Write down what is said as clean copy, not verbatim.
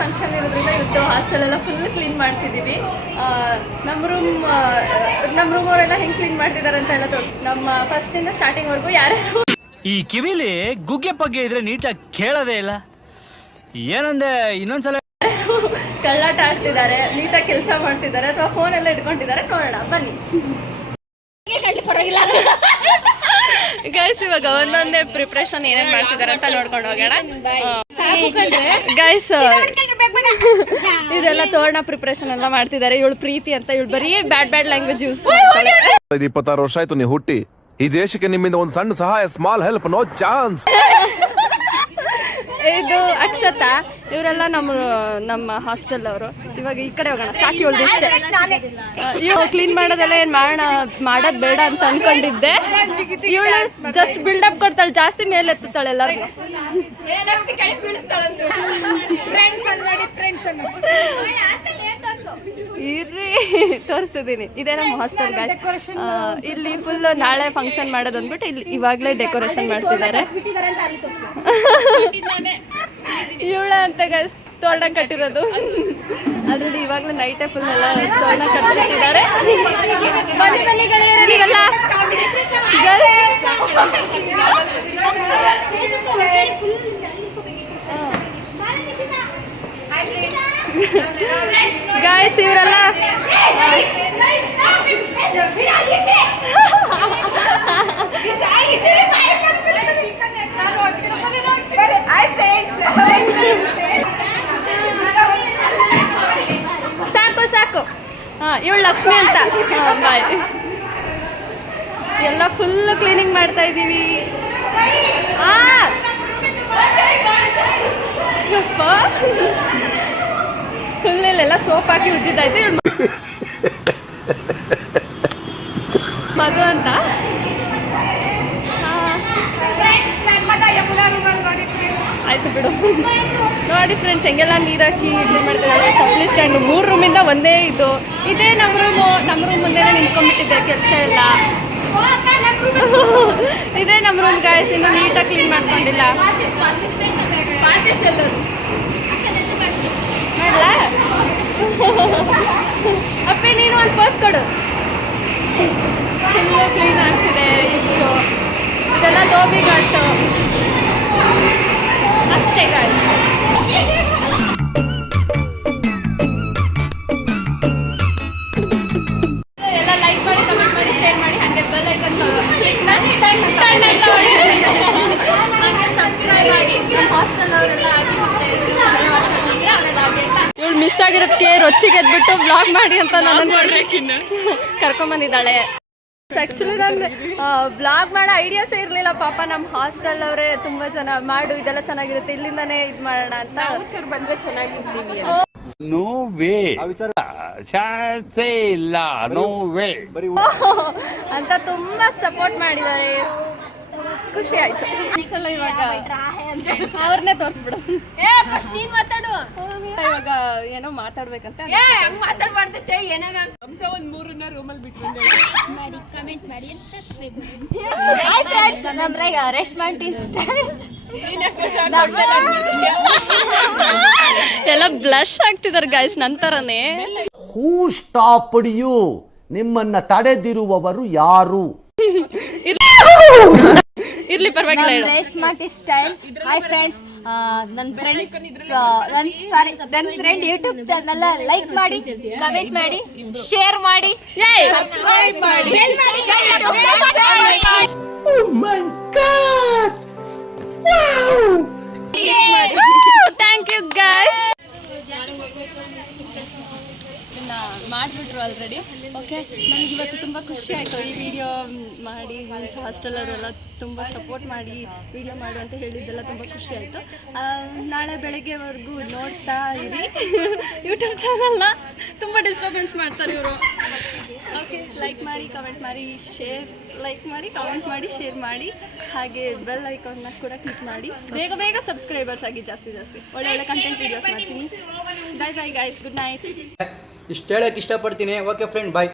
Function ಇರೋದ್ರಿಂದ ಇವತ್ತು hostel ಎಲ್ಲ ಫುಲ್ ಕ್ಲೀನ್ ಮಾಡ್ತಿದ್ದೀವಿ. ನಮ್ಮ ರೂಮ್ ಅವರೆಲ್ಲ ಹೆಂಗೆ ಕ್ಲೀನ್ ಮಾಡ್ತಿದ್ದಾರೆ ಅಂತ ಎಲ್ಲ ನಮ್ಮ ಫಸ್ಟಿಂದ ಸ್ಟಾರ್ಟಿಂಗ್ವರೆಗೂ ಯಾರ್ಯಾರು ಈ ಕಿವಿಲಿ ಗುಗ್ಗೆ ಪಗ್ಗೆ ಇದ್ರೆ ನೀಟಾಗಿ ಕೇಳೋದೇ ಇಲ್ಲ. ಏನಂದೆ ಇನ್ನೊಂದ್ಸಲ ಕಳ್ಳಾಟ ಆಡ್ತಿದ್ದಾರೆ, ನೀಟಾಗಿ ಕೆಲಸ ಮಾಡ್ತಿದ್ದಾರೆ ಅಥವಾ ಫೋನ್ ಎಲ್ಲ ಇಟ್ಕೊಂಡಿದ್ದಾರೆ. ನೋಡೋಣ ಬನ್ನಿ ಗೈಸ್. ಇವಾಗ ಒಂದೊಂದೇ ಪ್ರಿಪ್ರೇಷನ್ ಏನೇನ್ ಮಾಡ್ತಿದ್ದಾರೆ ಅಂತ ನೋಡ್ಕೊಂಡು ಹೋಗೋಣ ಗೈಸ್. ಇದೆಲ್ಲ ತೋರಣ ಪ್ರಿಪ್ರೇಷನ್ ಎಲ್ಲ ಮಾಡ್ತಿದ್ದಾರೆ. ಇವಳು ಪ್ರೀತಿ ಅಂತ, ಇವಳು ಬರೀ ಬ್ಯಾಡ್ ಲ್ಯಾಂಗ್ವೇಜ್ ಯೂಸ್ ಮಾಡ್ತಾಳೆ. 26 ವರ್ಷ ಆಯ್ತು ನೀವು ಹುಟ್ಟಿ. ಈ ದೇಶಕ್ಕೆ ನಿಮ್ಮಿಂದ ಒಂದು ಸಣ್ಣ ಸಹಾಯ, ಸ್ಮಾಲ್ ಹೆಲ್ಪ್, ನೋ ಚಾನ್ಸ್. ಇದು ಅಕ್ಷತಾ, ಇವರೆಲ್ಲ ನಮ್ಮ ಹಾಸ್ಟೆಲ್ ಅವರು. ಇವಾಗ ಈ ಕಡೆ ಹೋಗೋಣ. ಸಾಕಿ ಇವಳು ಇವ್ ಕ್ಲೀನ್ ಮಾಡೋದೆಲ್ಲ ಏನ್ ಮಾಡೋದ್ ಬೇಡ ಅಂತ ಅನ್ಕೊಂಡಿದ್ದೆ. ಇವಳು ಜಸ್ಟ್ ಬಿಲ್ಡಪ್ ಕೊಡ್ತಾಳೆ, ಜಾಸ್ತಿ ಮೇಲೆ ಎತ್ತುತ್ತಾಳೆ ಎಲ್ಲರಿಗೂ. ಇರ್ರಿ ತೋರಿಸ್ತಿದ್ದೀನಿ. ಇದೇ ನಮ್ಮ ಹಾಸ್ಟೆಲ್ ಗಾಯ್ಸ್. ಇಲ್ಲಿ ಫುಲ್ ನಾಳೆ ಫಂಕ್ಷನ್ ಮಾಡೋದು ಅಂದ್ಬಿಟ್ಟು ಇಲ್ಲಿ ಇವಾಗಲೇ ಡೆಕೋರೇಷನ್ ಮಾಡ್ತಿದ್ದಾರೆ. ಇವಳ ಅಂತ ಗೈಸ್ ತೋರಣ ಕಟ್ಟಿರೋದು. ಆಲ್ರೆಡಿ ಇವಾಗಲೇ ನೈಟೇ ಫುಲ್ ಎಲ್ಲ ತೋರಣ ಕಟ್ಟಿಟ್ಟಿದ್ದಾರೆ. ಬನ್ನಿ ಗೆಳೆಯರೆಲ್ಲ ಗಾಯ್ಸ್. ಇವರೆಲ್ಲ ಸಾಕು. ಇವಳು ಲಕ್ಷ್ಮಿ ಅಂತ. ಬಾಯ್. ಎಲ್ಲ ಫುಲ್ ಕ್ಲೀನಿಂಗ್ ಮಾಡ್ತಾ ಇದ್ದೀವಿ. ಫುಲ್ ಇಲ್ಲೆಲ್ಲ ಸೋಪ್ ಹಾಕಿ ಉಜ್ಜಿದ್ದಾಯ್ತು. ಇವಳು ಮಗು ಅಂತ. ಆಯ್ತು ಬಿಡು. ನೋಡಿ ಫ್ರೆಂಡ್ಸ್, ಹೆಂಗೆಲ್ಲ ನೀರು ಹಾಕಿ ಕ್ಲೀನ್ ಮಾಡ್ತಿದ್ದಾರೆ. ಚಪ್ಪಲಿ ಸ್ಟ್ಯಾಂಡ್ 3 ರೂಮಿಂದ ಒಂದೇ ಇದು. ಇದೇ ನಮ್ಮ ರೂಮ್ ಮುಂದೆ ನಿಂತ್ಕೊಂಡ್ಬಿಟ್ಟಿದ್ದೆ ಕೆಲಸ ಎಲ್ಲ. ಇದೇ ನಮ್ಮ ರೂಮ್ ಗಾಯ್ಸ್. ಇನ್ನು ನೀಟಾಗಿ ಕ್ಲೀನ್ ಮಾಡ್ಕೊಂಡಿಲ್ಲ. ಮಾಡಲಾ ಅಪ್ಪೆ, ನೀನು ಒಂದು ಪೋಸ್ ಕೊಡು. ಫುಲ್ಲು ಕ್ಲೀನ್ ಆಗ್ತಿದೆ. ಇಷ್ಟು ಇದೆಲ್ಲ ದೋಬಿ ಘಾಟು ಅಷ್ಟೇ ಗಾಯ್ಸ್. ಎಲ್ಲ ಲೈಕ್ ಮಾಡಿ, ಕಮೆಂಟ್ ಮಾಡಿ, ಶೇರ್ ಮಾಡಿ, ಹಾಗೆ ಬೆಲ್ ಐಕಾನ್ ಕ್ಲಿಕ್ ಮಾಡಿ, ಹಾಗೆ ಸಬ್ಸ್ಕ್ರೈಬ್ ಆಗಿ. ಹಾಸ್ಟೆಲ್ ಅವರೆಲ್ಲ ಆಗಿ ಇವಳು ಮಿಸ್ ಆಗಿರೋದಕ್ಕೆ ರೊಚ್ಚಿಗೆ ಎದ್ಬಿಟ್ಟು ಬ್ಲಾಗ್ ಮಾಡಿ ಅಂತ ನನ್ನ ಕರ್ಕೊಂಬಂದಿದ್ದಾಳೆ. ಆ್ಯಕ್ಚುಲಿ ನಾನು ಬ್ಲಾಗ್ ಮಾಡೋ ಐಡಿಯಾಸೇ ಇರಲಿಲ್ಲ. ಪಾಪ ನಮ್ಮ ಹಾಸ್ಟೆಲ್ ಅವರೇ ತುಂಬ ಜನ ಮಾಡು, ಇದೆಲ್ಲ ಚೆನ್ನಾಗಿರುತ್ತೆ, ಇಲ್ಲಿಂದಾನೇ ಇದು ಮಾಡೋಣ ಅಂತ ಬಂದರೆ ಚೆನ್ನಾಗಿರ್ತೀವಿ. ನೋ ವೇ ಚಾನ್ಸೇ ಇಲ್ಲ, ನೋ ವೇ ಅಂತ ತುಂಬ ಸಪೋರ್ಟ್ ಮಾಡಿದ್ದಾರೆ. ಖುಷಿ ಆಯ್ತು. ಅನ್ಸಲ್ಲ ಇವಾಗ ಅವ್ರನ್ನೇ ತೋರಿಸ್ಬಿಡು. ಇವಾಗ ಏನೋ ಮಾತಾಡ್ಬೇಕಂತ ಎಲ್ಲ ಬ್ಲಶ್ ಆಗ್ತಿದಾರೆ ಗಾಯ್ಸ್ ನಂತರನೇ. Who stopped you? ನಿಮ್ಮನ್ನ ತಡೆದಿರುವವರು ಯಾರು? ಇರ್ಲಿ ಪರವಾಗಿಲ್ಲ. ರೇಷ್ಮಾ ಸ್ಟೈಲ್. ಹಾಯ್ ಫ್ರೆಂಡ್ಸ್, ನನ್ನ ಫ್ರೆಂಡ್ ಯೂಟ್ಯೂಬ್ ಚಾನಲ್ ಲೈಕ್ ಮಾಡಿ, ಕಮೆಂಟ್ ಮಾಡಿ, ಶೇರ್ ಮಾಡಿ, ಸಬ್ಸ್ಕ್ರೈಬ್ ಮಾಡಿ. Oh my God! Wow! Thank you guys. ಮಾಡಿಬಿಟ್ರು ಆಲ್ರೆಡಿ. ಓಕೆ, ನನಗೆ ಇವತ್ತು ತುಂಬ ಖುಷಿ ಆಯಿತು ಈ ವಿಡಿಯೋ ಮಾಡಿ. ಹಾಸ್ಟೆಲ್ ಅವರೆಲ್ಲ ತುಂಬ ಸಪೋರ್ಟ್ ಮಾಡಿ ವಿಡಿಯೋ ಮಾಡು ಅಂತ ಹೇಳಿದ್ದೆಲ್ಲ ತುಂಬ ಖುಷಿ ಆಯಿತು. ನಾಳೆ ಬೆಳಗ್ಗೆವರೆಗೂ ನೋಡ್ತಾ ಇರಿ ಯೂಟ್ಯೂಬ್ ಚಾನಲ್ನ. ತುಂಬ ಡಿಸ್ಟರ್ಬೆನ್ಸ್ ಮಾಡ್ತಾರೆ ಇವರು. ಓಕೆ, ಲೈಕ್ ಮಾಡಿ, ಕಮೆಂಟ್ ಮಾಡಿ, ಲೈಕ್ ಮಾಡಿ, ಕಮೆಂಟ್ ಮಾಡಿ, ಶೇರ್ ಮಾಡಿ, ಹಾಗೆ ಬೆಲ್ ಐಕಾನ್ನ ಕೂಡ ಕ್ಲಿಕ್ ಮಾಡಿ. ಬೇಗ ಸಬ್ಸ್ಕ್ರೈಬರ್ಸ್ ಆಗಿ ಜಾಸ್ತಿ ಒಳ್ಳೆ ಕಂಟೆಂಟ್ ವೀಡಿಯೋಸ್ ಮಾಡ್ತೀನಿ. Bye guys, good night. ಇಷ್ಟು ಹೇಳಕ್ಕೆ ಇಷ್ಟಪಡ್ತೀನಿ. ಓಕೆ ಫ್ರೆಂಡ್, ಬಾಯ್.